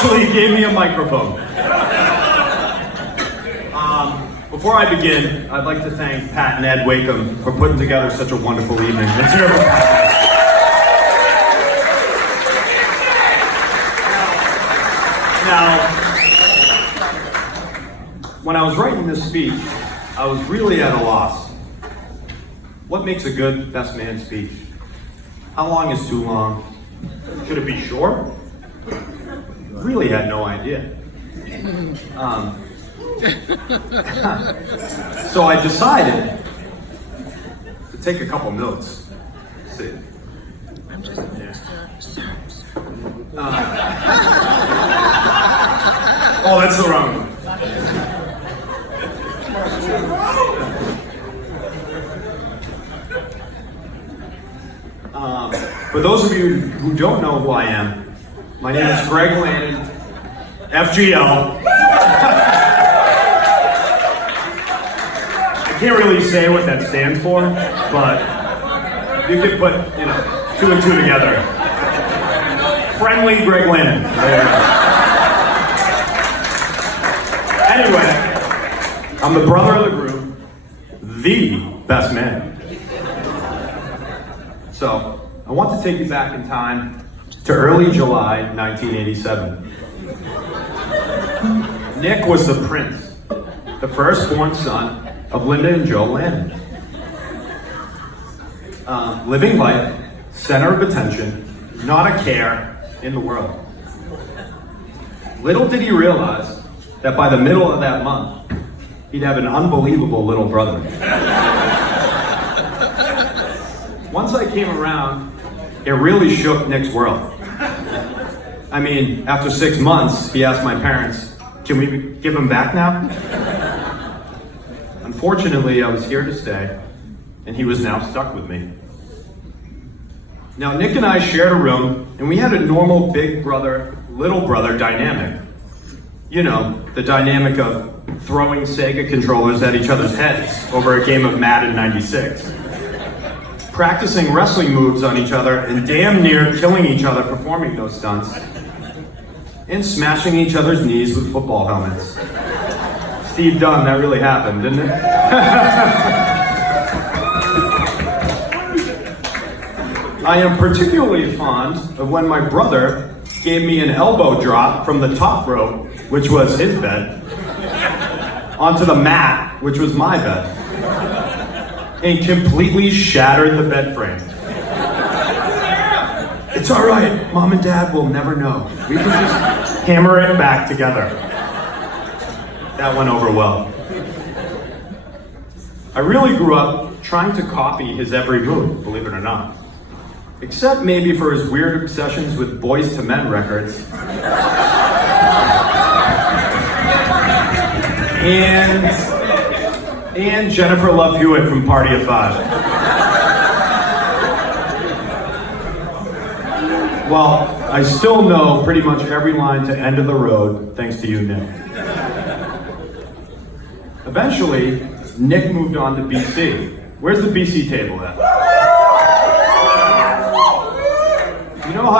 Actually, he gave me a microphone. Before I begin, I'd like to thank Pat and Ed Wakeham for putting together such a wonderful evening. Let's hear it for Pat. Now, when I was writing this speech, I was really at a loss. What makes a good best man speech? How long is too long? Should it be short? Really had no idea. So I decided to take a couple notes. Let's see. I'm just Oh, that's the wrong one. For those of you who don't know who I am, my name is Greg Lannon, FGL. I can't really say what that stands for, but you could put, two and two together. Friendly Greg Lannon. There you go. Anyway, I'm the brother of the group, the best man. So, I want to take you back in time to early July 1987. Nick was the prince, the firstborn son of Linda and Joe Lannon. Living life, center of attention, not a care in the world. Little did he realize that by the middle of that month, he'd have an unbelievable little brother. Once I came around, it really shook Nick's world. I mean, after 6 months, he asked my parents, "Can we give him back now?" Unfortunately, I was here to stay, and he was now stuck with me. Now, Nick and I shared a room, and we had a normal big brother, little brother dynamic. You know, the dynamic of throwing Sega controllers at each other's heads over a game of Madden 96. Practicing wrestling moves on each other and damn near killing each other performing those stunts. And smashing each other's knees with football helmets. Steve Dunn, that really happened, didn't it? I am particularly fond of when my brother gave me an elbow drop from the top rope, which was his bed, onto the mat, which was my bed, and completely shattered the bed frame. It's all right, Mom and Dad will never know. We can just hammer it back together. That went over well. I really grew up trying to copy his every move, believe it or not. Except maybe for his weird obsessions with Boys to Men records. And Jennifer Love Hewitt from Party of Five. Well, I still know pretty much every line to End of the Road, thanks to you, Nick. Eventually, Nick moved on to BC. Where's the BC table at? You know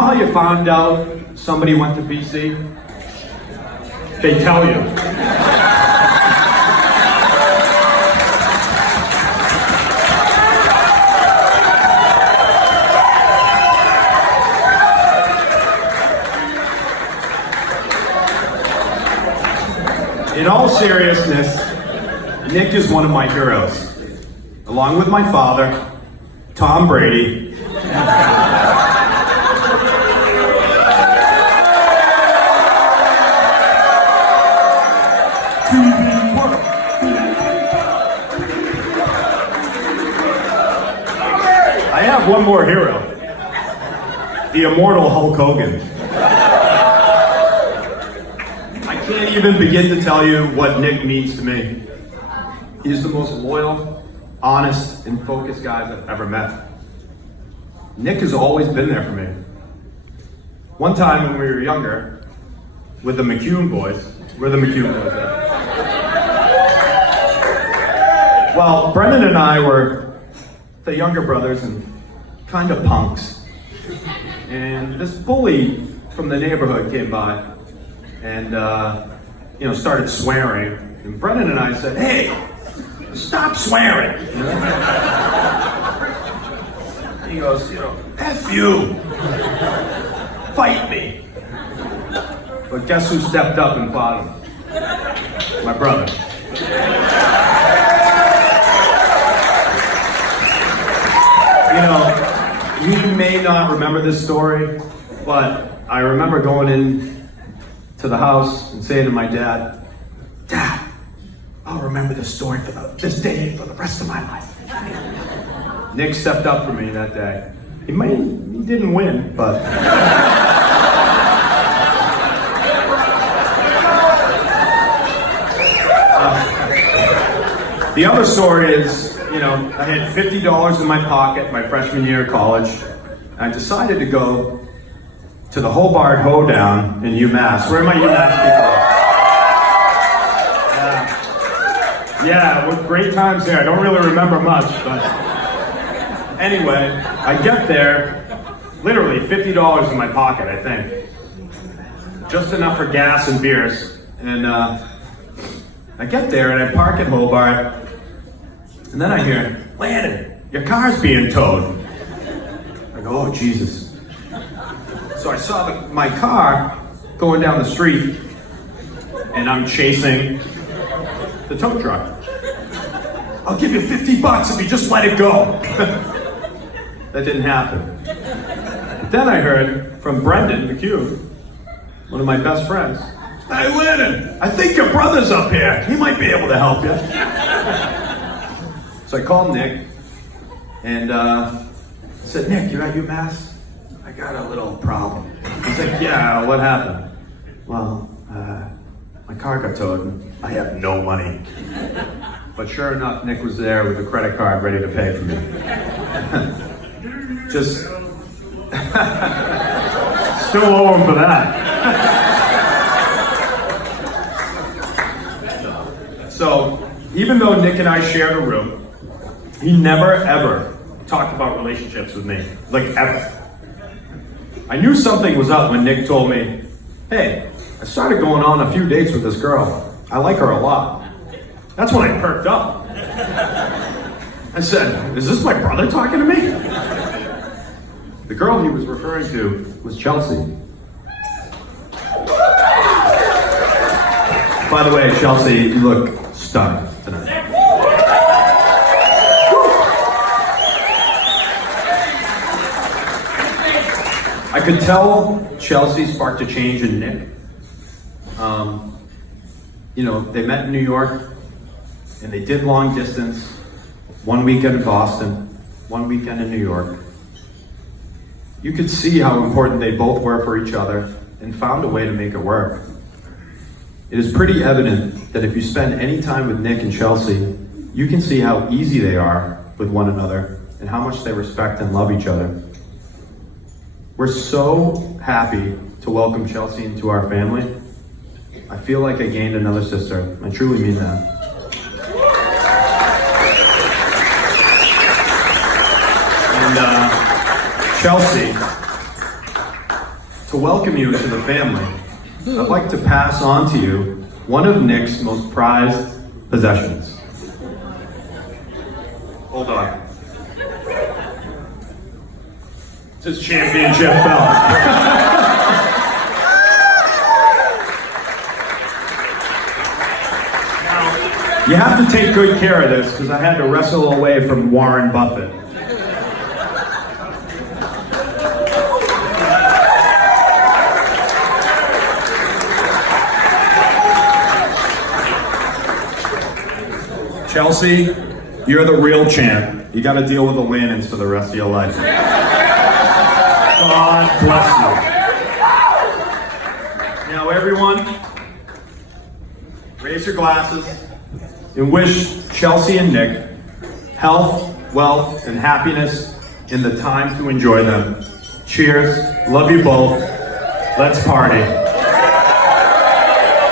how you found out somebody went to BC? They tell you. In all seriousness, Nick is one of my heroes, along with my father, Tom Brady. I have one more hero, the immortal Hulk Hogan. I can't even begin to tell you what Nick means to me. He's the most loyal, honest, and focused guy I've ever met. Nick has always been there for me. One time when we were younger, with the McCune boys, where the McCune boys at? Well, Brendan and I were the younger brothers and kind of punks. And this bully from the neighborhood came by and, started swearing. And Brendan and I said, "Hey, stop swearing." He goes, "F you. Fight me." But guess who stepped up and fought him? My brother. You may not remember this story, but I remember going in to the house and saying to my dad, "Dad, I'll remember this story for this day for the rest of my life." Nick stepped up for me that day. He didn't win, but the other story is, I had $50 in my pocket my freshman year of college. I decided to go to the Hobart Hoedown in UMass. Where are my UMass people? Yeah, with great times there. I don't really remember much, but anyway, I get there, literally $50 in my pocket, I think. Just enough for gas and beers. And I get there and I park at Hobart. And then I hear, "Landon, your car's being towed." I go, "Oh, Jesus." So I saw my car going down the street, and I'm chasing the tow truck. "I'll give you $50 if you just let it go." That didn't happen. But then I heard from Brendan McHugh, one of my best friends, "Hey, Landon, I think your brother's up here. He might be able to help you." So I called Nick and said, "Nick, you're at UMass? I got a little problem." He's like, "Yeah, what happened?" "Well, my car got towed and I have no money." But sure enough, Nick was there with a credit card ready to pay for me. Just still owe him for that. So even though Nick and I shared a room, he never ever talked about relationships with me, like ever. I knew something was up when Nick told me, "Hey, I started going on a few dates with this girl. I like her a lot." That's when I perked up. I said, "Is this my brother talking to me?" The girl he was referring to was Chelsea. By the way, Chelsea, you look stunning tonight. I could tell Chelsea sparked a change in Nick. They met in New York, and they did long distance. One weekend in Boston, one weekend in New York. You could see how important they both were for each other and found a way to make it work. It is pretty evident that if you spend any time with Nick and Chelsea, you can see how easy they are with one another and how much they respect and love each other. We're so happy to welcome Chelsea into our family. I feel like I gained another sister. I truly mean that. And Chelsea, to welcome you into the family, I'd like to pass on to you one of Nick's most prized possessions. Hold on. It's his championship belt. You have to take good care of this because I had to wrestle away from Warren Buffett. Chelsea, you're the real champ. You got to deal with the Lannons for the rest of your life. God bless you. Now, everyone, raise your glasses and wish Chelsea and Nick health, wealth, and happiness in the time to enjoy them. Cheers. Love you both. Let's party.